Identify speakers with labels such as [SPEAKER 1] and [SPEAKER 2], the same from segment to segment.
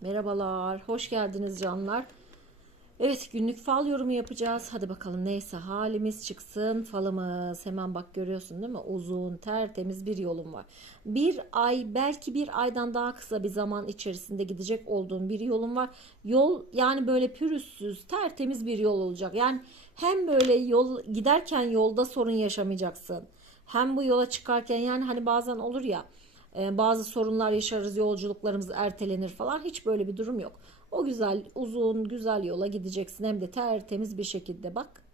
[SPEAKER 1] Merhabalar, hoş geldiniz canlar. Evet, günlük fal yorumu yapacağız. Hadi bakalım neyse halimiz çıksın falımız. Hemen bak görüyorsun değil mi? Uzun, tertemiz bir yolum var. Bir ay, belki bir aydan daha kısa bir zaman içerisinde gidecek olduğum bir yolum var. Yol yani böyle pürüzsüz, tertemiz bir yol olacak. Yani hem böyle yol giderken yolda sorun yaşamayacaksın. Hem bu yola çıkarken yani hani bazen olur ya bazı sorunlar yaşarız, yolculuklarımız ertelenir falan. Hiç böyle bir durum yok. O güzel, uzun, güzel yola gideceksin. Hem de tertemiz bir şekilde bak.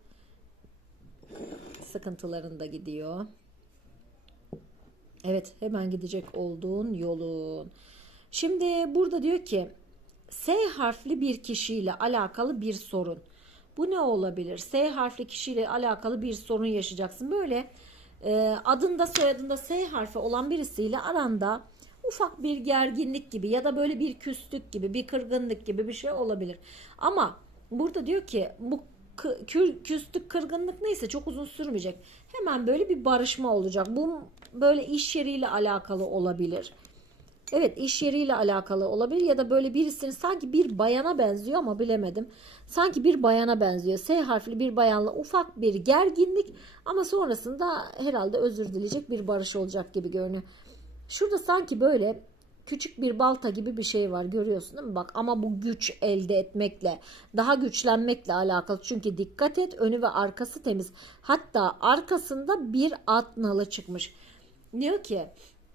[SPEAKER 1] Sıkıntıların da gidiyor. Evet, hemen gidecek olduğun yolun. Şimdi burada diyor ki S harfli bir kişiyle alakalı bir sorun. Bu ne olabilir? S harfli kişiyle alakalı bir sorun yaşayacaksın. Böyle e, adında soyadında S harfi olan birisiyle aranda ufak bir gerginlik gibi ya da böyle bir küslük gibi bir kırgınlık gibi bir şey olabilir. Ama burada diyor ki bu küslük kırgınlık neyse çok uzun sürmeyecek. Hemen böyle bir barışma olacak. Bu böyle iş yeriyle alakalı olabilir. Evet iş yeriyle alakalı olabilir ya da böyle birisinin sanki bir bayana benziyor ama bilemedim. Sanki bir bayana benziyor. S harfli bir bayanla ufak bir gerginlik ama sonrasında herhalde özür dileyecek bir barış olacak gibi görünüyor. Şurada sanki böyle küçük bir balta gibi bir şey var görüyorsun değil mi? Bak ama bu güç elde etmekle, daha güçlenmekle alakalı. Çünkü dikkat et önü ve arkası temiz. Hatta arkasında bir at nalı çıkmış. Diyor ki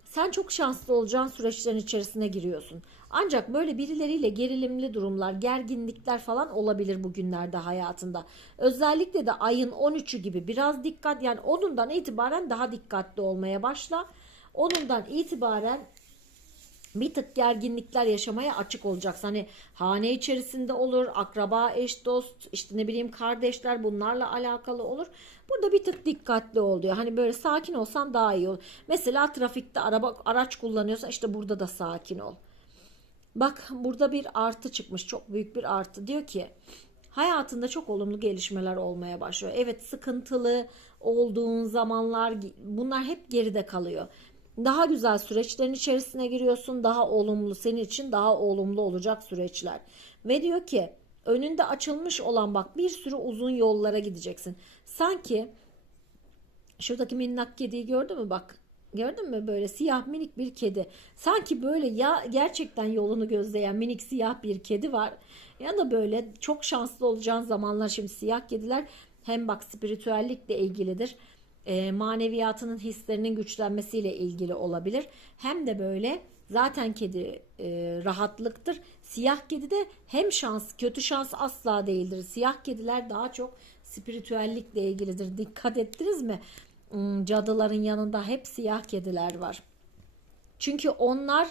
[SPEAKER 1] sen çok şanslı olacağın süreçlerin içerisine giriyorsun. Ancak böyle birileriyle gerilimli durumlar, gerginlikler falan olabilir bugünlerde hayatında. Özellikle de ayın 13'ü gibi biraz dikkat yani onundan itibaren daha dikkatli olmaya başla. Onundan itibaren bir tık gerginlikler yaşamaya açık olacaksın. Hani hane içerisinde olur, akraba, eş, dost, işte ne bileyim kardeşler bunlarla alakalı olur. Burada bir tık dikkatli ol diyor. Hani böyle sakin olsan daha iyi olur. Mesela trafikte araba araç kullanıyorsan işte burada da sakin ol. Bak burada bir artı çıkmış. Çok büyük bir artı. Diyor ki hayatında çok olumlu gelişmeler olmaya başlıyor. Evet sıkıntılı olduğun zamanlar bunlar hep geride kalıyor daha güzel süreçlerin içerisine giriyorsun. Daha olumlu senin için daha olumlu olacak süreçler. Ve diyor ki önünde açılmış olan bak bir sürü uzun yollara gideceksin. Sanki şuradaki minnak kediyi gördün mü bak Gördün mü böyle siyah minik bir kedi. Sanki böyle ya gerçekten yolunu gözleyen minik siyah bir kedi var. Ya da böyle çok şanslı olacağın zamanlar şimdi siyah kediler hem bak spiritüellikle ilgilidir e, maneviyatının hislerinin güçlenmesiyle ilgili olabilir. Hem de böyle zaten kedi e, rahatlıktır. Siyah kedi de hem şans, kötü şans asla değildir. Siyah kediler daha çok spiritüellikle ilgilidir. Dikkat ettiniz mi? Hmm, cadıların yanında hep siyah kediler var. Çünkü onlar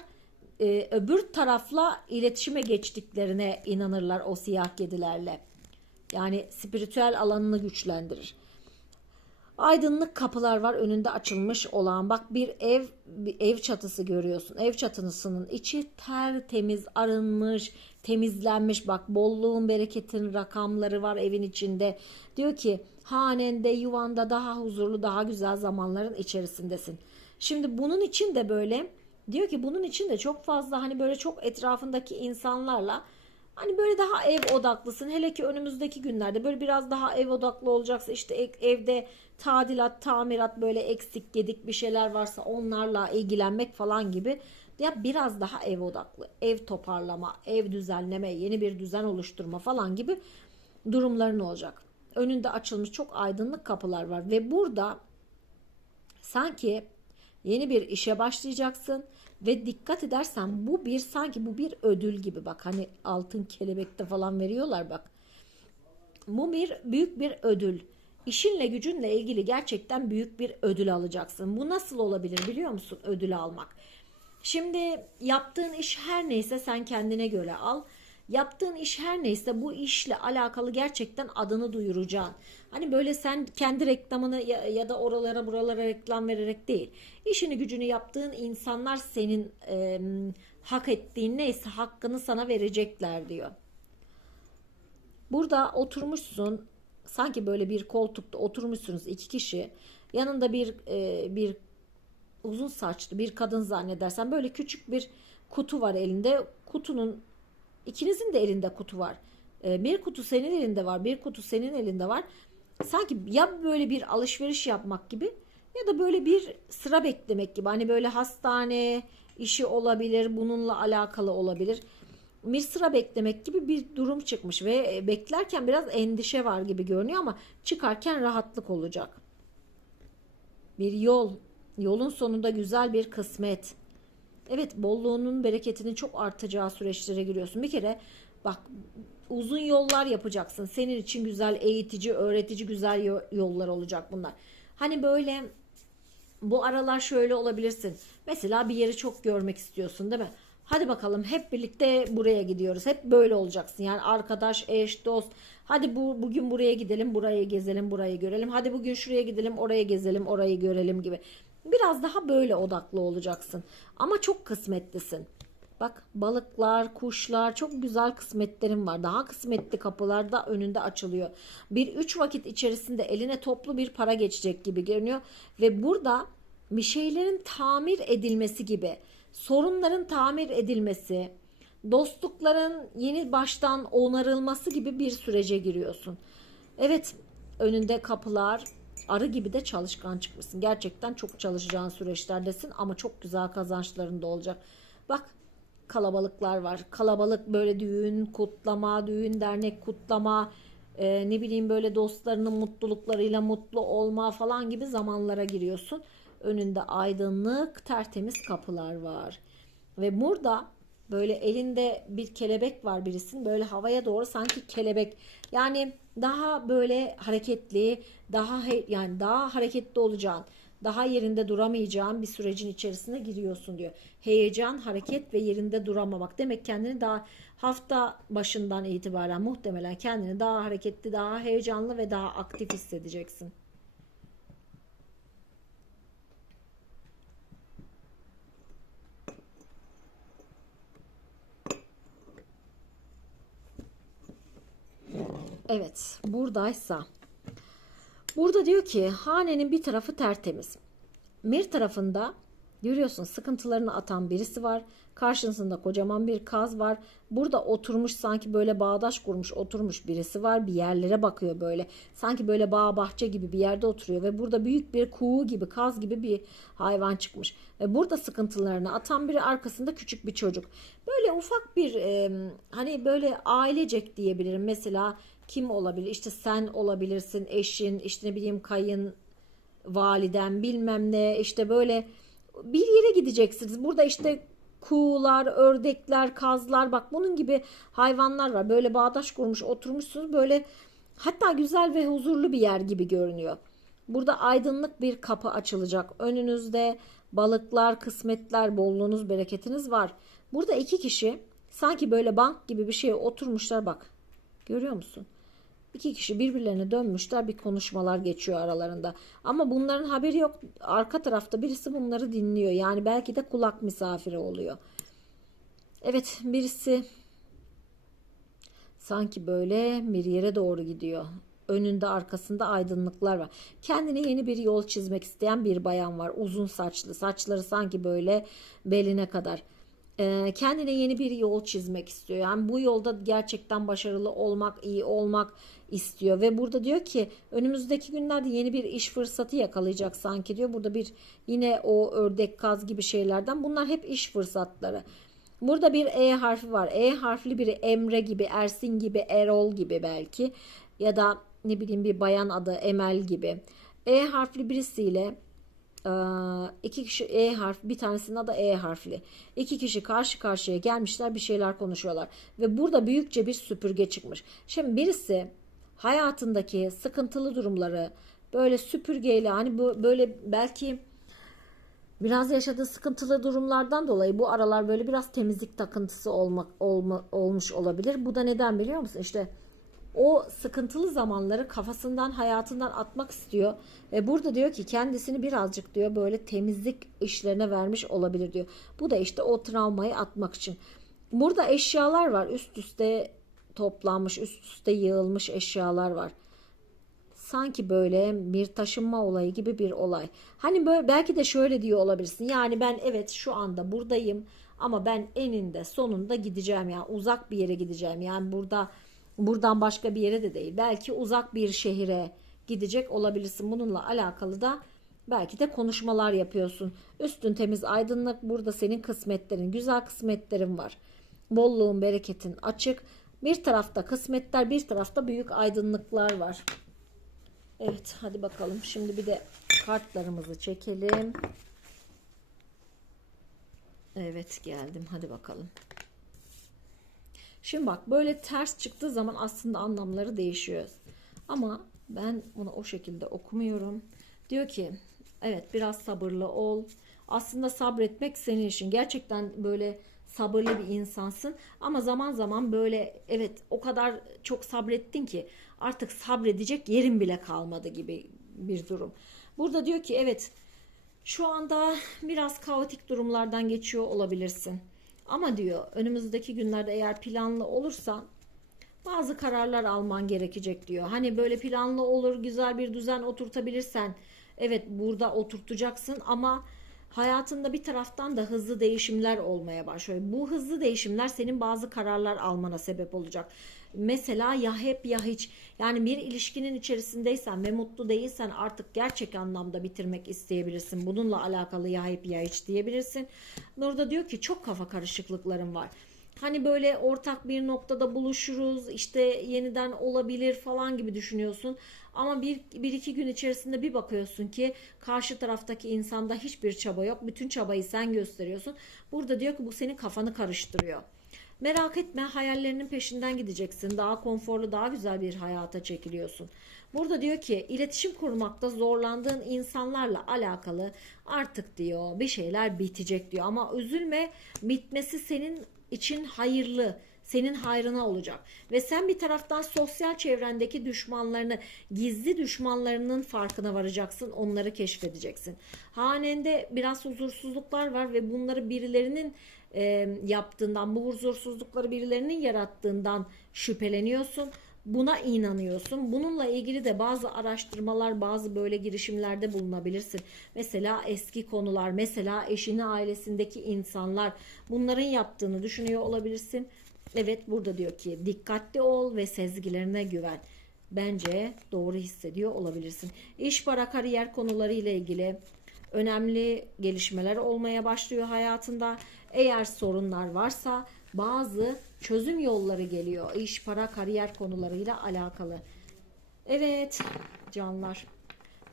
[SPEAKER 1] e, öbür tarafla iletişime geçtiklerine inanırlar o siyah kedilerle. Yani spiritüel alanını güçlendirir. Aydınlık kapılar var önünde açılmış olan. Bak bir ev bir ev çatısı görüyorsun. Ev çatısının içi tertemiz, arınmış, temizlenmiş. Bak bolluğun, bereketin rakamları var evin içinde. Diyor ki hanende, yuvanda daha huzurlu, daha güzel zamanların içerisindesin. Şimdi bunun için de böyle diyor ki bunun için de çok fazla hani böyle çok etrafındaki insanlarla Hani böyle daha ev odaklısın. Hele ki önümüzdeki günlerde böyle biraz daha ev odaklı olacaksa işte evde tadilat, tamirat böyle eksik gedik bir şeyler varsa onlarla ilgilenmek falan gibi ya biraz daha ev odaklı. Ev toparlama, ev düzenleme, yeni bir düzen oluşturma falan gibi durumların olacak. Önünde açılmış çok aydınlık kapılar var ve burada sanki yeni bir işe başlayacaksın ve dikkat edersen bu bir sanki bu bir ödül gibi bak hani altın kelebekte falan veriyorlar bak. Bu bir büyük bir ödül. İşinle gücünle ilgili gerçekten büyük bir ödül alacaksın. Bu nasıl olabilir biliyor musun ödül almak? Şimdi yaptığın iş her neyse sen kendine göre al. Yaptığın iş her neyse bu işle alakalı gerçekten adını duyuracaksın. Hani böyle sen kendi reklamını ya, ya da oralara buralara reklam vererek değil. İşini gücünü yaptığın insanlar senin e, hak ettiğin neyse hakkını sana verecekler diyor. Burada oturmuşsun sanki böyle bir koltukta oturmuşsunuz iki kişi. Yanında bir e, bir uzun saçlı bir kadın zannedersen böyle küçük bir kutu var elinde. Kutunun İkinizin de elinde kutu var. Ee, bir kutu senin elinde var, bir kutu senin elinde var. Sanki ya böyle bir alışveriş yapmak gibi ya da böyle bir sıra beklemek gibi. Hani böyle hastane işi olabilir, bununla alakalı olabilir. Bir sıra beklemek gibi bir durum çıkmış ve beklerken biraz endişe var gibi görünüyor ama çıkarken rahatlık olacak. Bir yol, yolun sonunda güzel bir kısmet. Evet bolluğunun bereketinin çok artacağı süreçlere giriyorsun. Bir kere bak uzun yollar yapacaksın. Senin için güzel eğitici, öğretici güzel yo- yollar olacak bunlar. Hani böyle bu aralar şöyle olabilirsin. Mesela bir yeri çok görmek istiyorsun değil mi? Hadi bakalım hep birlikte buraya gidiyoruz. Hep böyle olacaksın. Yani arkadaş, eş, dost. Hadi bu bugün buraya gidelim, burayı gezelim, burayı görelim. Hadi bugün şuraya gidelim, oraya gezelim, orayı görelim gibi. Biraz daha böyle odaklı olacaksın. Ama çok kısmetlisin. Bak balıklar, kuşlar çok güzel kısmetlerin var. Daha kısmetli kapılar da önünde açılıyor. Bir üç vakit içerisinde eline toplu bir para geçecek gibi görünüyor. Ve burada bir şeylerin tamir edilmesi gibi, sorunların tamir edilmesi, dostlukların yeni baştan onarılması gibi bir sürece giriyorsun. Evet önünde kapılar, arı gibi de çalışkan çıkmışsın. Gerçekten çok çalışacağın süreçlerdesin ama çok güzel kazançların da olacak. Bak kalabalıklar var. Kalabalık böyle düğün, kutlama, düğün, dernek kutlama, e, ne bileyim böyle dostlarının mutluluklarıyla mutlu olma falan gibi zamanlara giriyorsun. Önünde aydınlık, tertemiz kapılar var. Ve burada böyle elinde bir kelebek var birisinin böyle havaya doğru sanki kelebek yani daha böyle hareketli daha yani daha hareketli olacağın daha yerinde duramayacağın bir sürecin içerisine giriyorsun diyor. Heyecan, hareket ve yerinde duramamak. Demek kendini daha hafta başından itibaren muhtemelen kendini daha hareketli, daha heyecanlı ve daha aktif hissedeceksin. Evet, buradaysa Burada diyor ki hanenin bir tarafı tertemiz. Bir tarafında görüyorsun sıkıntılarını atan birisi var. Karşısında kocaman bir kaz var. Burada oturmuş sanki böyle bağdaş kurmuş oturmuş birisi var. Bir yerlere bakıyor böyle. Sanki böyle bağ bahçe gibi bir yerde oturuyor ve burada büyük bir kuğu gibi kaz gibi bir hayvan çıkmış. Ve burada sıkıntılarını atan biri arkasında küçük bir çocuk. Böyle ufak bir e, hani böyle ailecek diyebilirim. Mesela kim olabilir? İşte sen olabilirsin, eşin, işte ne bileyim kayın validen bilmem ne işte böyle bir yere gideceksiniz. Burada işte kuğular, ördekler, kazlar bak bunun gibi hayvanlar var. Böyle bağdaş kurmuş oturmuşsunuz böyle hatta güzel ve huzurlu bir yer gibi görünüyor. Burada aydınlık bir kapı açılacak. Önünüzde balıklar, kısmetler, bolluğunuz, bereketiniz var. Burada iki kişi sanki böyle bank gibi bir şeye oturmuşlar bak. Görüyor musun? İki kişi birbirlerine dönmüşler bir konuşmalar geçiyor aralarında. Ama bunların haberi yok. Arka tarafta birisi bunları dinliyor. Yani belki de kulak misafiri oluyor. Evet birisi sanki böyle bir yere doğru gidiyor. Önünde arkasında aydınlıklar var. Kendine yeni bir yol çizmek isteyen bir bayan var. Uzun saçlı. Saçları sanki böyle beline kadar kendine yeni bir yol çizmek istiyor. Yani bu yolda gerçekten başarılı olmak, iyi olmak istiyor ve burada diyor ki önümüzdeki günlerde yeni bir iş fırsatı yakalayacak sanki diyor. Burada bir yine o ördek kaz gibi şeylerden bunlar hep iş fırsatları. Burada bir E harfi var. E harfli biri Emre gibi, Ersin gibi, Erol gibi belki ya da ne bileyim bir bayan adı Emel gibi. E harfli birisiyle iki kişi E harfi bir tanesinin adı E harfli. İki kişi karşı karşıya gelmişler bir şeyler konuşuyorlar. Ve burada büyükçe bir süpürge çıkmış. Şimdi birisi hayatındaki sıkıntılı durumları böyle süpürgeyle hani bu böyle belki biraz yaşadığı sıkıntılı durumlardan dolayı bu aralar böyle biraz temizlik takıntısı olmak olma, olmuş olabilir. Bu da neden biliyor musun? İşte o sıkıntılı zamanları kafasından hayatından atmak istiyor. Ve burada diyor ki kendisini birazcık diyor böyle temizlik işlerine vermiş olabilir diyor. Bu da işte o travmayı atmak için. Burada eşyalar var üst üste toplanmış üst üste yığılmış eşyalar var. Sanki böyle bir taşınma olayı gibi bir olay. Hani böyle belki de şöyle diyor olabilirsin. Yani ben evet şu anda buradayım Ama ben eninde sonunda gideceğim yani uzak bir yere gideceğim. Yani burada buradan başka bir yere de değil. Belki uzak bir şehire gidecek olabilirsin. Bununla alakalı da belki de konuşmalar yapıyorsun. Üstün temiz aydınlık burada senin kısmetlerin, güzel kısmetlerin var. Bolluğun, bereketin açık. Bir tarafta kısmetler, bir tarafta büyük aydınlıklar var. Evet, hadi bakalım. Şimdi bir de kartlarımızı çekelim. Evet, geldim. Hadi bakalım. Şimdi bak böyle ters çıktığı zaman aslında anlamları değişiyor. Ama ben bunu o şekilde okumuyorum. Diyor ki evet biraz sabırlı ol. Aslında sabretmek senin işin. Gerçekten böyle sabırlı bir insansın. Ama zaman zaman böyle evet o kadar çok sabrettin ki artık sabredecek yerin bile kalmadı gibi bir durum. Burada diyor ki evet şu anda biraz kaotik durumlardan geçiyor olabilirsin. Ama diyor önümüzdeki günlerde eğer planlı olursan bazı kararlar alman gerekecek diyor. Hani böyle planlı olur, güzel bir düzen oturtabilirsen evet burada oturtacaksın ama hayatında bir taraftan da hızlı değişimler olmaya başlıyor. Bu hızlı değişimler senin bazı kararlar almana sebep olacak. Mesela ya hep ya hiç. Yani bir ilişkinin içerisindeysen ve mutlu değilsen artık gerçek anlamda bitirmek isteyebilirsin. Bununla alakalı ya hep ya hiç diyebilirsin. Burada diyor ki çok kafa karışıklıklarım var. Hani böyle ortak bir noktada buluşuruz işte yeniden olabilir falan gibi düşünüyorsun. Ama bir, bir iki gün içerisinde bir bakıyorsun ki karşı taraftaki insanda hiçbir çaba yok. Bütün çabayı sen gösteriyorsun. Burada diyor ki bu senin kafanı karıştırıyor. Merak etme hayallerinin peşinden gideceksin. Daha konforlu, daha güzel bir hayata çekiliyorsun. Burada diyor ki iletişim kurmakta zorlandığın insanlarla alakalı artık diyor bir şeyler bitecek diyor. Ama üzülme bitmesi senin için hayırlı senin hayrına olacak. Ve sen bir taraftan sosyal çevrendeki düşmanlarını, gizli düşmanlarının farkına varacaksın, onları keşfedeceksin. Hanende biraz huzursuzluklar var ve bunları birilerinin e, yaptığından, bu huzursuzlukları birilerinin yarattığından şüpheleniyorsun. Buna inanıyorsun. Bununla ilgili de bazı araştırmalar, bazı böyle girişimlerde bulunabilirsin. Mesela eski konular, mesela eşini ailesindeki insanlar bunların yaptığını düşünüyor olabilirsin. Evet burada diyor ki dikkatli ol ve sezgilerine güven. Bence doğru hissediyor olabilirsin. İş, para, kariyer konuları ile ilgili önemli gelişmeler olmaya başlıyor hayatında. Eğer sorunlar varsa bazı çözüm yolları geliyor. İş, para, kariyer konularıyla alakalı. Evet canlar.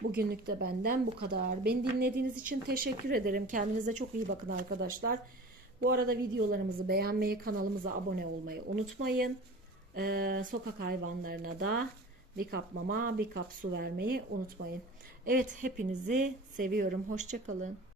[SPEAKER 1] Bugünlük de benden bu kadar. Beni dinlediğiniz için teşekkür ederim. Kendinize çok iyi bakın arkadaşlar. Bu arada videolarımızı beğenmeyi, kanalımıza abone olmayı unutmayın. Ee, sokak hayvanlarına da bir kap mama, bir kap su vermeyi unutmayın. Evet hepinizi seviyorum. Hoşçakalın.